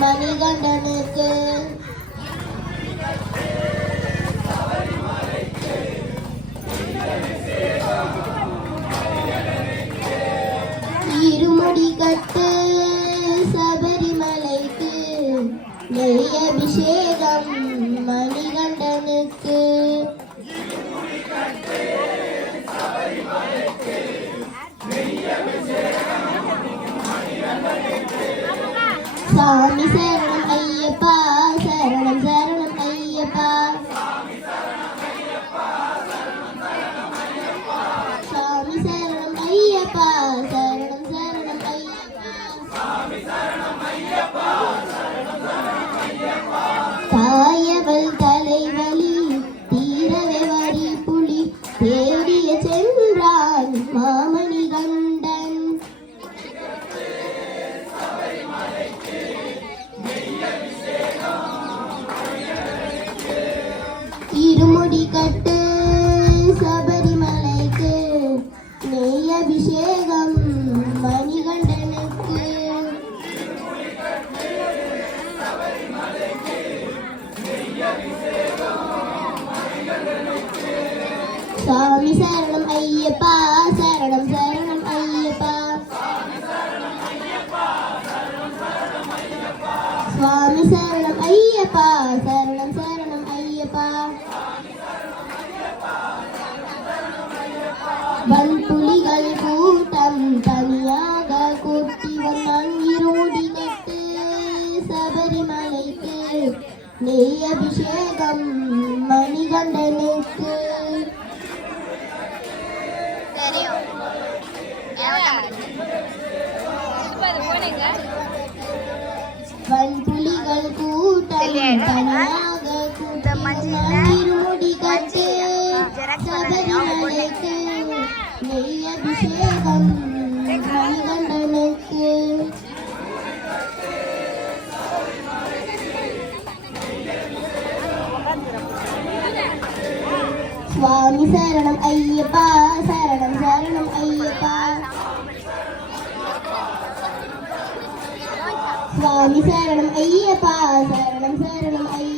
மணிகண்டனுக்கு இருமுடி கட்டு சபரிமலைக்கு நெய் அபிஷேகம் மணிகண்டனுக்கு சாமி சரணம் ஐயப்பா சரணம் சரணம் ஐயப்பா சாமி சரணம் ஐயப்பா சரணம் சரணம் ஐயப்பா தாயவள் தலைவலி தீரவே வரி புலி தேடிய சென்றான் மாமணி கண்டன் இருமுடி கட்டு சபரிமலைக்கு நெய் அபிஷேகம் மணிகண்டனுக்கு சாமி சரணம் ஐயப்பா சரணம் சரணம் ஐயப்பா சுவாமி சரணம் ஐயப்பா சரணம் சரணம் ஐயப்பா வன்புலிகள் கூட்டம் தனியாக கூட்டி வந்தான் இருமுடி கட்டு சபரிமலைக்கு நெய் அபிஷேகம் மணிகண்டனுக்கு வன்புலிகள் கூட்டம் தனியாக கூட்டம் இருமுடி கட்டு சபரிமலைக்கு நெய் அபிஷேகம் மணிகண்டனுக்கு சுவாமி சரணம் ஐயப்பா சரணம் சரணம் ஐயப்பா சுவாமி சரணம் ஐயப்பா சரணம் சரணம் ஐயப்பா